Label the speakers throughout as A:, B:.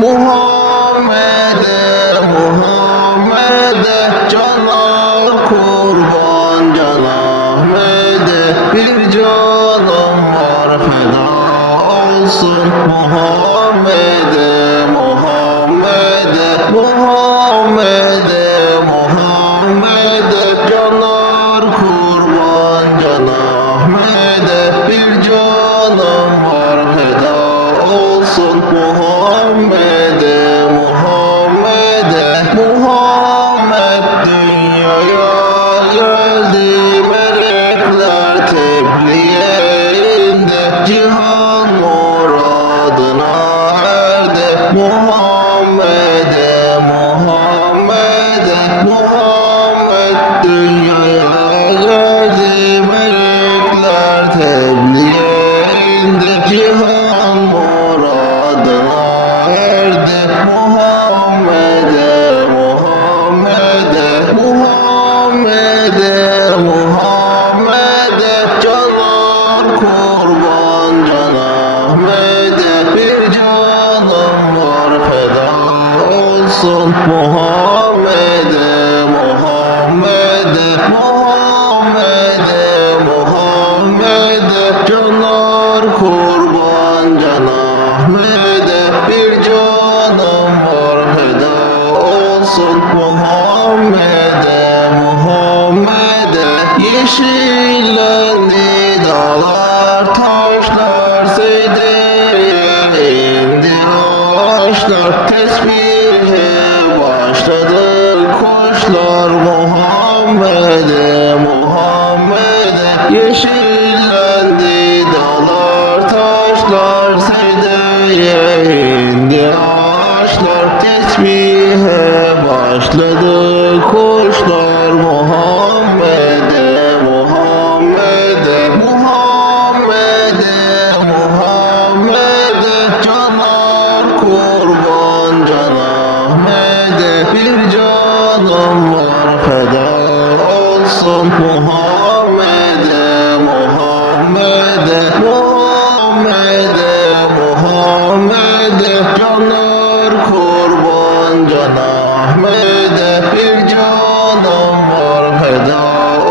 A: Muhammed'e Muhammed'e cana kurban can Ahmet'e. Bir canım var feda olsun Muhammed'e olsun Muhammed'e Muhammed'e Muhammed'e Muhammed'e. Canar kurban can Ahmet'e. Bir canım var feda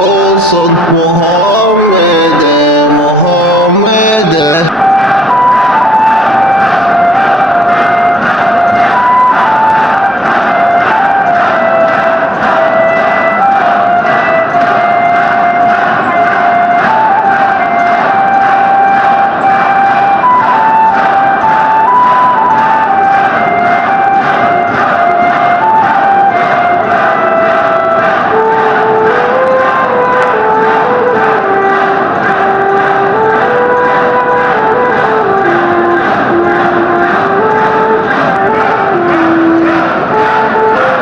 A: olsun. Muhammed'e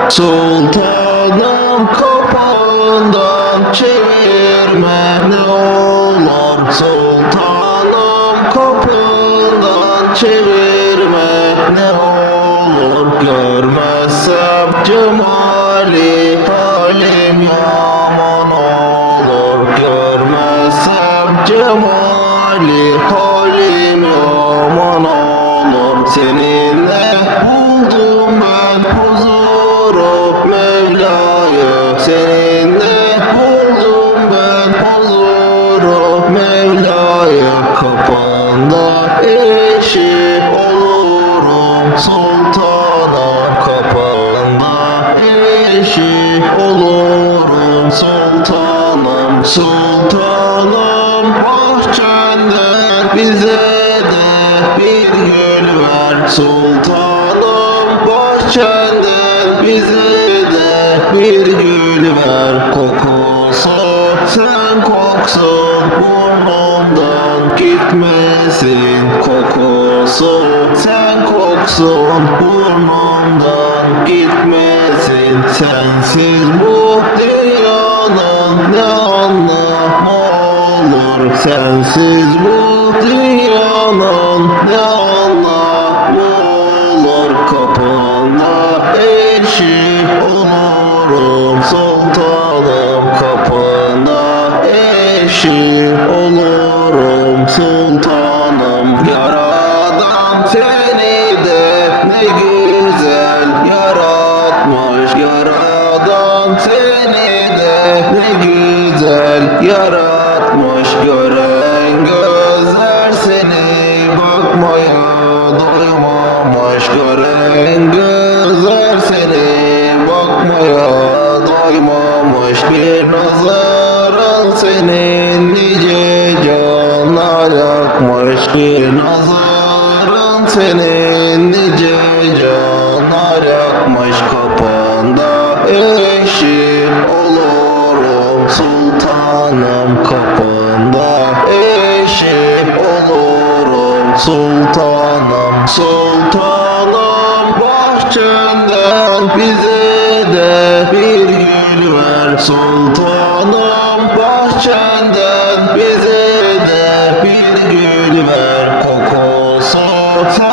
A: Sultanım kapağından çevirme ne olur. Sultanım kapağından çevirme ne olur. Görmezsem cemali halim yaman Seninle buldum ben huzuru Mevla'yı Kapanda eşi olurum. Sultana kapanda eşi olurum. Sultanım Sultanım bahçenden bize de bir gül ver. Sultanım bahçenden bize bir gül ver Kokusu sen koksun burnumdan gitmesin Kokusu. Sen koksun burnumdan gitmesin. Sensiz bu dünyanın ne anlamı olur? Sensiz bu dünyanın ne anlamı sultanım Yaradan seni de ne güzel yaratmış. Yaradan seni de ne güzel yaratmış. Gören gözler seni bakmaya doymamış. Gören gözler seni bakmaya doymamış. Bir nazar al senin nice alakmış gün azarın senin nice canlar yakmış kapında. Eşim olurum sultanım kapında. Eşim olurum sultanım sultanım. Bahçenden bize de bir gül ver sultanım. リベここその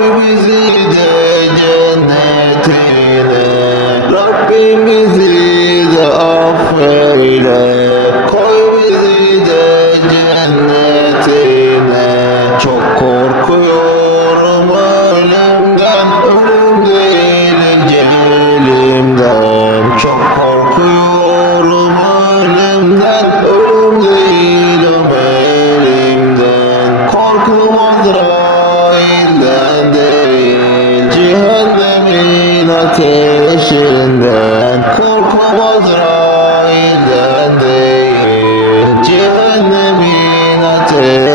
A: ateşinden Korkma Azrail'den değil. Cehennemin ateşinden